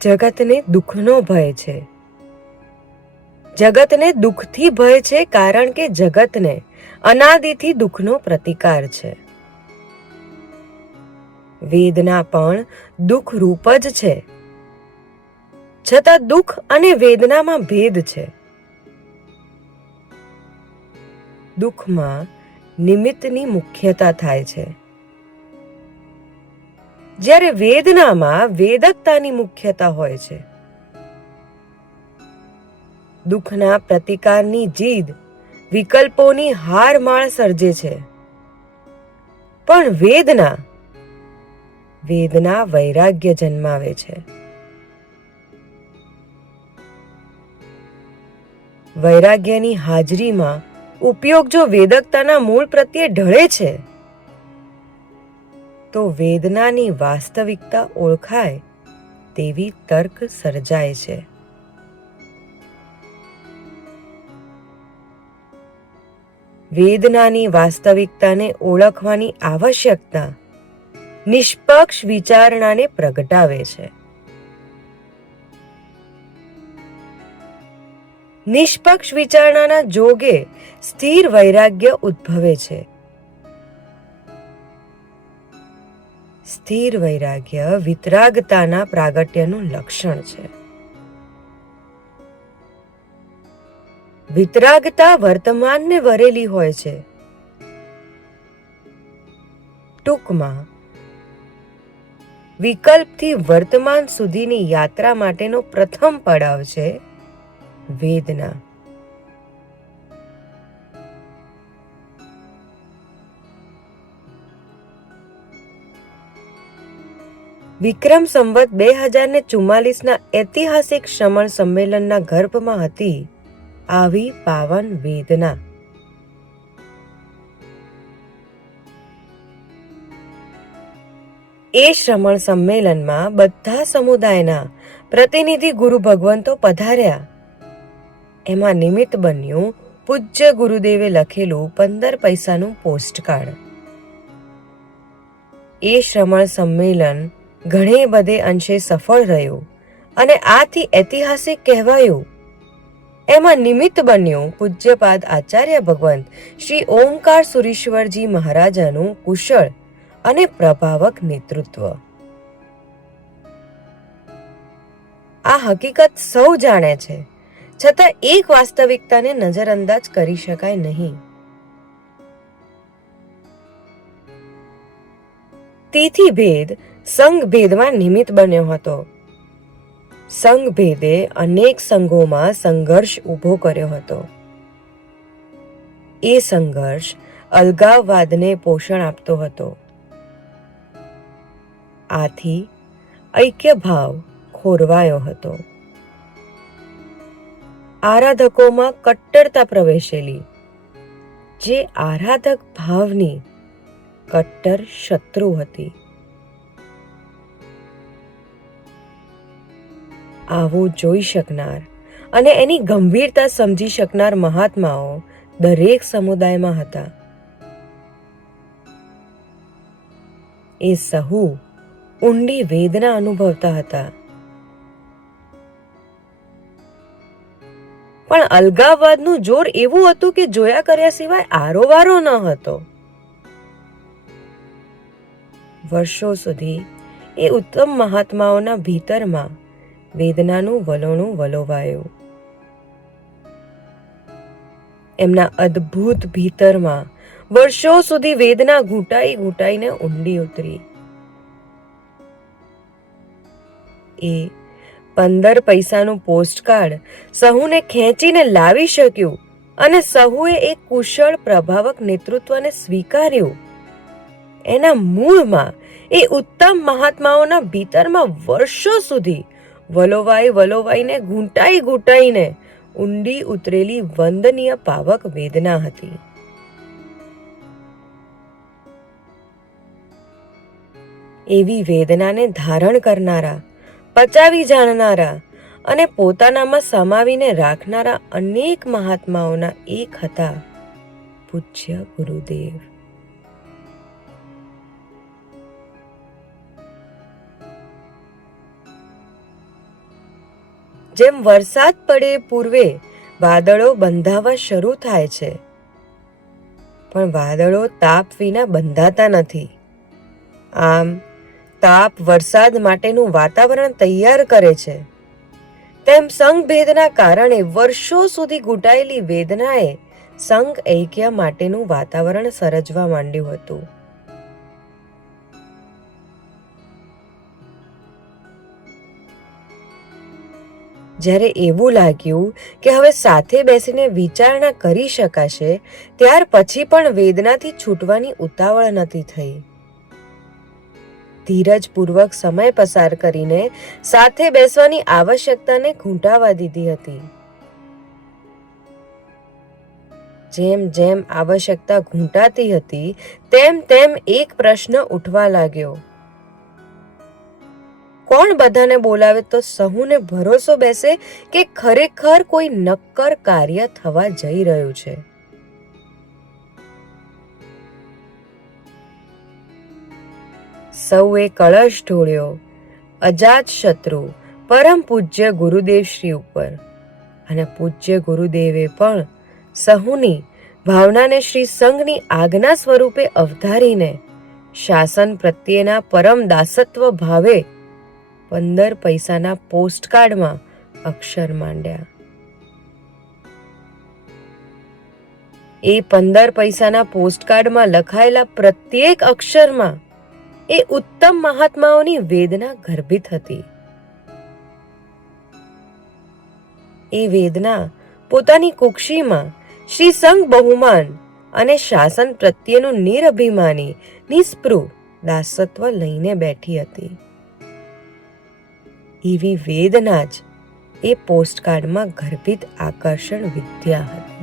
જગતને દુઃખનો ભય છે. જગતને દુઃખથી ભય છે કારણ કે જગતને અનાદિથી દુઃખનો પ્રતિકાર છે. વેદના પણ દુઃખ રૂપ જ છે. છતાં દુઃખ અને વેદનામાં ભેદ છે. દુઃખમાં નિમિત્તની મુખ્યતા થાય છે. જ્યારે વેદનામાં વેદકતાની મુખ્યતા હોય છે. દુઃખના પ્રતિકારની જીદ વિકલ્પોની હારમાળ સર્જે છે. પણ વેદના વેદના વૈરાગ્ય જન્માવે છે. વૈરાગ્યની હાજરીમાં ઉપયોગ જો વેદકતાના મૂળ પ્રત્યે ઢળે છે તો વેદનાની વાસ્તવિકતા ઓળખાય તેવી તર્ક સર્જાય છે. વેદનાની વાસ્તવિકતાને ઓળખવાની આવશ્યકતા નિષ્પક્ષ વિચારણાને પ્રગટાવે છે. નિષ્પક્ષ વિચારણાના જોગે સ્થિર વૈરાગ્ય ઉદ્ભવે છે. સ્થિર વૈરાગ્ય વિતરાગતાના પ્રાગટ્યનું લક્ષણ છે. વિતરાગતા વર્તમાનને વરેલી હોય છે. ટૂંકમાં, વિકલ્પથી વર્તમાન સુધીની યાત્રા માટેનો પ્રથમ પડાવ છે, વેદના. વિક્રમ સંવત બે હજાર ને ચુમ્માલીસના ઐતિહાસિક શ્રમણ સંમેલનના ગર્ભમાં હતી. આવી પાવન વેદના. એ શ્રમણ સંમેલનમાં બધા સમુદાયના પ્રતિનિધિ ગુરુ ભગવંતો પધાર્યા. એમાં નિમિત્ત બન્યું પૂજ્ય ગુરુદેવે લખેલું પંદર પૈસાનું પોસ્ટકાર્ડ. એ શ્રમણ સંમેલન ઘણે બધે અંશે સફળ રહ્યું અને આથી ઐતિહાસિક કહેવાયું. એમાં નિમિત્ત બન્યું પૂજ્યપાદ આચાર્ય ભગવંત શ્રી ઓમકાર સુરીશ્વરજી મહારાજાનું કુશળ અને પ્રભાવક નેતૃત્વ. આ હકીકત સૌ જાણે છે, છતાં એક વાસ્તવિકતાને નજરઅંદાજ કરી શકાય નહીં. તેથી ભેદ સંઘ ભેદમાં નિમિત્ત બન્યો હતો. સંઘ ભેદે અનેક સંઘોમાં સંઘર્ષ ઊભો કર્યો હતો. એ સંઘર્ષ અલગાવવાદને પોષણ આપતો હતો. આથી ઐક્ય ભાવ ખોરવાયો હતો. આરાધકોમાં કટ્ટરતા પ્રવેશેલી. જે આરાધક ભાવની કટ્ટર શત્રુ હતી. આવું જોઈ શકનાર અને એની ગંભીરતા સમજી શકનાર મહાત્માઓ દરેક સમુદાયમાં હતા. એ સહુ ઊંડી વેદના અનુભવતા હતા. પણ અલગાવવાદનું જોર એવું હતું કે જોયા કર્યા સિવાય આરોવારો ન હતો. વર્ષો સુધી એ ઉત્તમ મહાત્માઓના ભીતરમાં વેદનાનું વલોણું વલોવાયું. એમના અદ્ભુત ભીતરમાં વર્ષો સુધી વેદના ઘૂંટાઈ ઘૂંટાઈને ઊંડી ઉતરી. એ પંદર પૈસાનું પોસ્ટકાર્ડ સહુને ખેંચીને લાવી શક્યું અને સહુએ એક કુશળ પ્રભાવક નેતૃત્વને સ્વીકાર્યું. એના મૂળમાં એ ઉત્તમ મહાત્માઓના ભીતરમાં વર્ષો સુધી વલોવાઈ વલોવાઈને, ઘૂંટાઈ ઘૂંટાઈને ઊંડી ઉતરેલી વંદનીય પાવક વેદના હતી. એવી વેદનાને ધારણ કરનારા, પચાવી જાણનારા અને પોતાનામાં સમાવીને રાખનારા અનેક મહાત્માઓના એક હતા પૂજ્ય ગુરુદેવ. જેમ વરસાદ પડે પૂર્વે, વાદળો બંધાવા શરૂ થાય છે. પણ વાદળો તાપ વિના બંધાતા નથી. આમ, તાપ વરસાદ માટેનું વાતાવરણ તૈયાર કરે છે. તેમ સંઘભેદના કારણે વર્ષો સુધી ઘૂંટાયેલી વેદનાએ સંઘ ઐક્ય માટેનું વાતાવરણ સર્જવા માંડ્યું હતું. જ્યારે એવું લાગ્યું કે હવે સાથે બેસીને વિચારણા કરી શકાશે, ત્યાર પછી પણ વેદનાથી છૂટવાની ઉતાવળ નથી થઈ. ધીરજપૂર્વક સમય પસાર કરીને સાથે બેસવાની આવશ્યકતાને ઘૂંટાવા દીધી હતી. જેમ જેમ આવશ્યકતા ઘૂંટાતી હતી, તેમ તેમ એક પ્રશ્ન ઉઠવા લાગ્યો. કોણ બધાને બોલાવે તો સહુને ભરોસો બેસે કે ખરેખર કોઈ નક્કર કાર્ય થવા જઈ રહ્યું છે. સૌએ કળશ ઢોળ્યો. અજાત શત્રુ, પરમ પૂજ્ય ગુરુદેવ શ્રી ઉપર. અને પૂજ્ય ગુરુદેવે પણ સહુની, ભાવનાને શ્રી સંઘની આજ્ઞા સ્વરૂપે અવધારીને, શાસન પ્રત્યેના પરમ દાસત્વ ભાવે પંદર પૈસાના પોસ્ટકાર્ડમાં અક્ષર માંડ્યા. એ પંદર પૈસાના પોસ્ટકાર્ડમાં લખાયેલા પ્રત્યેક અક્ષરમાં એ ઉત્તમ મહાત્માઓની વેદના ગર્ભિત હતી. એ વેદના પોતાની કુક્ષીમાં શ્રી સંઘ બહુમાન અને શાસન પ્રત્યેનું નિરભિમાની નિસ્પૃહ દાસત્વ લઈને બેઠી હતી. એવી વેદના જ એ પોસ્ટકાર્ડમાં ગર્ભિત આકર્ષણ વિદ્યા હતી.